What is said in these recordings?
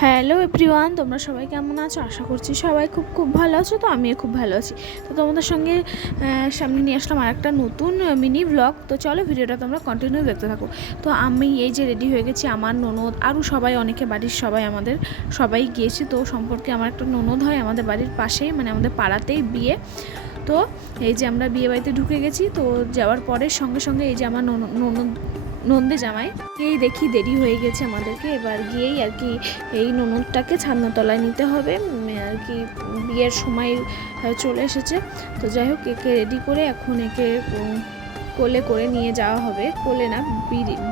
Hello everyone, তোমরা সবাই কেমন আছো? আশা করছি সবাই খুব খুব ভালো আছো, তো আমিও খুব ভালো আছি। তো তোমাদের সঙ্গে সামনে নিয়ে আসলাম আর একটা নতুন মিনি ব্লগ তো চলো ভিডিওটা তোমরা কন্টিনিউ দেখতে থাকো। তো আমি এই যে রেডি হয়ে গেছি, আমার ননদ আরও সবাই, অনেকে বাড়ির সবাই আমাদের সবাই গিয়েছি। তো সম্পর্কে আমার একটা ননদ হয় আমাদের বাড়ির পাশেই মানে আমাদের পাড়াতেই বিয়ে। তো এই যে আমরা বিয়ে বাড়িতে ঢুকে গেছি, তো যাওয়ার পরে সঙ্গে সঙ্গে এই যে আমার নন- ননদ নন্দে জামাই। এই দেখি দেরি হয়ে গেছে আমাদেরকে, এবার গিয়েই আর কি এই ননদটাকে ছাদনাতলায় নিতে হবে। আর কি বিয়ের সময় চলে এসেছে। তো যাই হোক, একে রেডি করে এখন একে কোলে করে নিয়ে যাওয়া হবে। কোলে না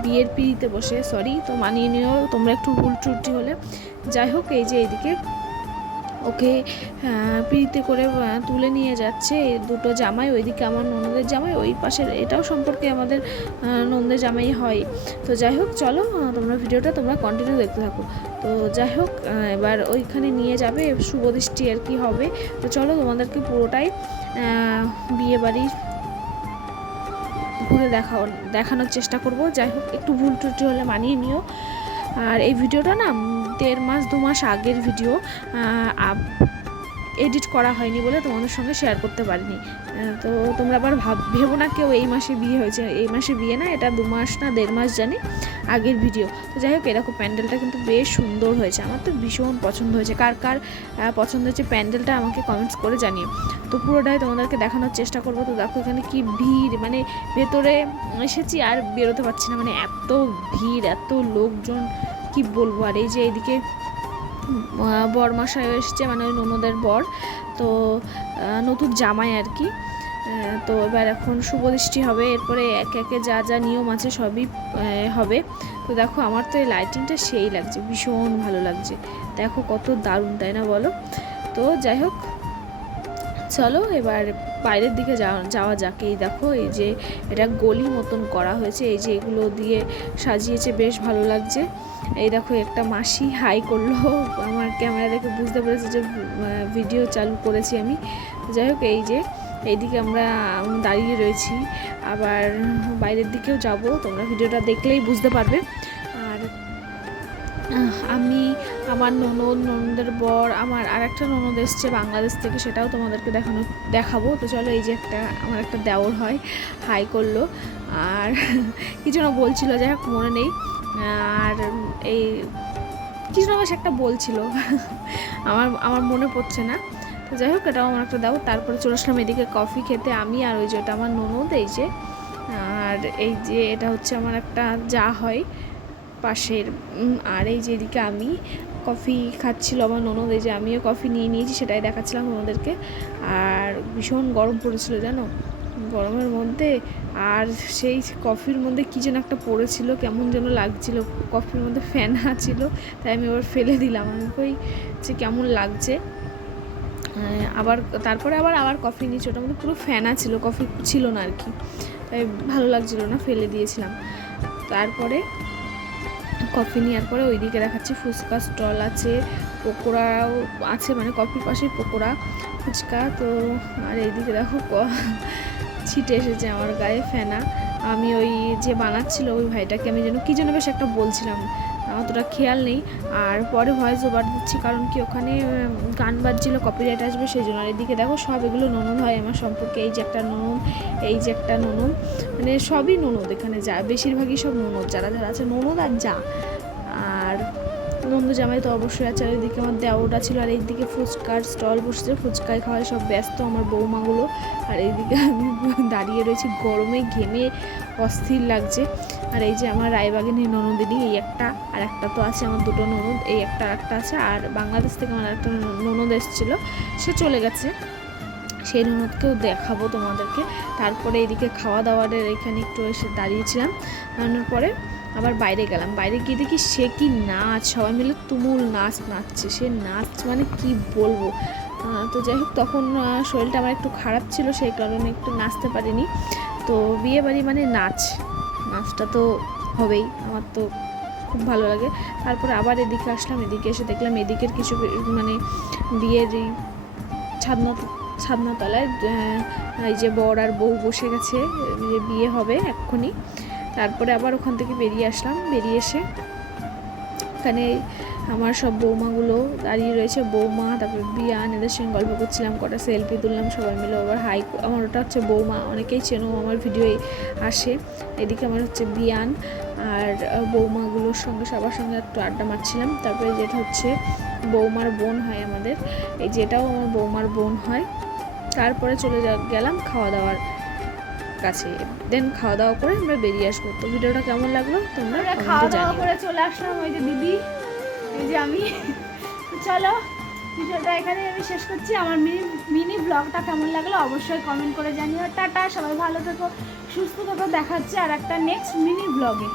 বিয়ের পিড়িতে বসে সরি তো মানিয়ে নিও, তোমরা একটু ভুল ত্রুটি হলে। যাই হোক, এই যে এদিকে ওকে আহ, পিড়িতে করে তুলে নিয়ে যাচ্ছে। দুটো জামাই ওইদিকে আমার ননদের জামাই ওই পাশের এটাও সম্পর্কে আমাদের ননদের জামাই হয়। তো যাই হোক চলো তোমরা ভিডিওটা তোমরা কন্টিনিউ দেখতে থাকো। তো যাই হোক এবার ওইখানে নিয়ে যাবে শুভ দৃষ্টি আর কি হবে। তো চলো তোমাদেরকে পুরোটাই বিয়ে বাড়ির ঘুরে দেখাও দেখানোর চেষ্টা করব। যাই হোক একটু ভুল ত্রুটি হলে মানিয়ে নিও। আর এই ভিডিওটা না দেড় মাস, দু মাস আগের ভিডিও এডিট করা হয়নি বলে তোমাদের সঙ্গে শেয়ার করতে পারিনি। তো তোমরা আবার ভাব, ভেবো না কেউ এই মাসে বিয়ে হয়েছে, এই মাসে বিয়ে না, এটা দু মাস না দেড় মাস জানি আগের ভিডিও তো যাই হোক, এরকম প্যান্ডেলটা কিন্তু বেশ সুন্দর হয়েছে, আমার তো ভীষণ পছন্দ হয়েছে। কার কার পছন্দ হয়েছে প্যান্ডেলটা আমাকে কমেন্টস করে জানিয়ে তো পুরোটাই তোমাদেরকে দেখানোর চেষ্টা করব। তো দেখো এখানে কি ভিড় মানে ভেতরে এসেছি আর বেরোতে পারছি না মানে এত ভিড়, এত লোকজন। কি বলব? আর এই যে এইদিকে বরমশাই এসছে মানে ওই ননদের বর। তো নতুন জামাই আর কি। তো এবার এখন শুভদৃষ্টি হবে। এরপরে একে একে যা যা নিয়ম আছে সবই হবে। তো দেখো, আমার তো এই লাইটিংটা সেই লাগছে, ভীষণ ভালো লাগছে। দেখো কত দারুণ, তাই না বলো? তো যাই হোক চলো, এবার বাইরের দিকে যাওয়া যাক। এই দেখো, এই যে এটা গলি মতন করা হয়েছে। এই যে এগুলো দিয়ে সাজিয়েছে, বেশ ভালো লাগছে। এই দেখো, একটা মাসি হাই করল। আমার ক্যামেরা দেখে বুঝতে পেরেছে যে ভিডিও চালু করেছি আমি। যাই হোক, এই যে, এইদিকে আমরা দাঁড়িয়ে রয়েছি। আবার বাইরের দিকেও যাব। তোমরা ভিডিওটা দেখলেই বুঝতে পারবে। আমি, আমার ননদ, ননদের বর, আমার আর একটা ননদ এসছে বাংলাদেশ থেকে, সেটাও তোমাদেরকে দেখানো, দেখাবো। তো চলো এই যে একটা, আমার একটা দেওর হয়, হাই করল। আর কিছু না বলছিল, যাই হোক, মনে নেই। আর এই কিছু না বেশ একটা বলছিল। আমার আমার মনে পড়ছে না। তো যাই হোক, এটাও আমার একটা দাও তারপরে চলে আসলাম এদিকে কফি খেতে। আমি আর ওই যে ওটা আমার ননদ, এই যে। আর এই যে, এটা হচ্ছে আমার একটা, যা হয়। পাশের আর এই যেদিকে আমি কফি খাচ্ছিল আমার ননদ, এই যে আমিও কফি নিয়ে নিয়েছি, সেটাই দেখাচ্ছিলাম তোমাদেরকে আর ভীষণ গরম পড়েছিল, জানো? গরমের মধ্যে আর সেই কফির মধ্যে কী যেন একটা পড়েছিল, কেমন যেন লাগছিল, কফির মধ্যে ফ্যানা ছিল, তাই আমি আবার ফেলে দিলাম। আমি কই, যে কেমন লাগছে। আবার তারপরে আবার আবার কফি নিয়েছি ওটার মধ্যে পুরো ফ্যানা ছিল, কফি ছিল না আর কি। তাই ভালো লাগছিল না, ফেলে দিয়েছিলাম। তারপরে কফি নেওয়ার পরে ওইদিকে দেখাচ্ছি ফুচকা স্টল আছে, পকোড়াও আছে মানে কফির পাশেই পকোড়া, ফুচকা। তো আর এইদিকে দেখো ছিটে এসেছে আমার গায়ে ফেনা। আমি ওই যে বানাচ্ছিল ওই ভাইটাকে আমি যেন, কী যেন বেশ একটা বলছিলাম। অতটা খেয়াল নেই। আর পরে ভয়েস ওভার দিচ্ছি কারণ কি ওখানে গান বাজছিল কপিরাইট আসবে সেই জন্য। আর এদিকে দেখো সব এগুলো ননদ হয় আমার সম্পর্কে। এই যে একটা ননদ, এই যে একটা ননদ মানে সবই ননদ এখানে যা, বেশিরভাগই সব ননদ, যারা যারা আছে, ননদ আর যা। আর নন্দ জামাই তো অবশ্যই আছে। আর এদিকে আমার দেওরটা ছিল, আর এইদিকে ফুচকার স্টল বসছে ফুচকায় খাওয়ায় সব ব্যস্ত আমার বৌমাগুলো। আর এইদিকে আমি দাঁড়িয়ে রয়েছি, গরমে ঘেমে অস্থির লাগছে। আর এই যে আমার রায়বাগিনী ননদিনী, এই একটা আর একটা তো আছে আমার দুটো ননদ, এই একটা আর একটা আছে। আর বাংলাদেশ থেকে আমার একটা ননদ এসেছিল, সে চলে গেছে। সেই ননদকেও দেখাবো তোমাদেরকে। তারপরে এদিকে খাওয়া দাওয়ারের এখানে একটু এসে দাঁড়িয়েছিলাম। দাঁড়ানোর পরে আবার বাইরে গেলাম। বাইরে গিয়ে দেখি সে কি নাচ, সবাই মিলে তুমুল নাচ নাচছে। সে নাচ মানে কি বলব? তো যাই হোক, তখন শরীরটা আমার একটু খারাপ ছিল, সেই কারণে একটু নাচতে পারিনি। তো বিয়ে বাড়ি মানে নাচ। নাচটা তো হবেই, আমার তো খুব ভালো লাগে। তারপরে আবার এদিকে আসলাম, এদিকে এসে দেখলাম এদিকের কিছু মানে বিয়ের এই ছাদনা, ছাদনাতলায় এই যে বর আর বউ বসে গেছে যে বিয়ে হবে এক্ষুনি। তারপরে আবার ওখান থেকে বেরিয়ে আসলাম, বেরিয়ে এসে এখানে আমার সব বৌমাগুলো দাঁড়িয়ে রয়েছে বৌমা তারপরে বিয়ান এদের সঙ্গে গল্প করছিলাম কটা সেলফি তুললাম সবাই মিলে আবার হাই আমার ওটা হচ্ছে বৌমা অনেকেই চেনো আমার ভিডিওয়ে আসে। এদিকে আমার হচ্ছে বিয়ান আর বৌমাগুলোর সঙ্গে সবার সঙ্গে একটু আড্ডা মারছিলাম তারপরে যেটা হচ্ছে বৌমার বোন হয় আমাদের এই যেটাও আমার বৌমার বোন হয়। তারপরে চলে যা গেলাম খাওয়া দাওয়ার কাছে দেন খাওয়া দাওয়া করে আমরা বেরিয়ে আসব। তো ভিডিওটা কেমন লাগল? তোমরা খাওয়া দাওয়া করে চলে আসলাম ওই যে দিদি। যে আমি। চলো, ভিডিওটা এখানে আমি শেষ করছি। আমার মিনি মিনি ব্লগটা কেমন লাগল অবশ্যই কমেন্ট করে জানিও। টাটা, সবাই ভালো থেকো, সুস্থ থেকো, দেখা আর একটা নেক্সট মিনি ব্লগে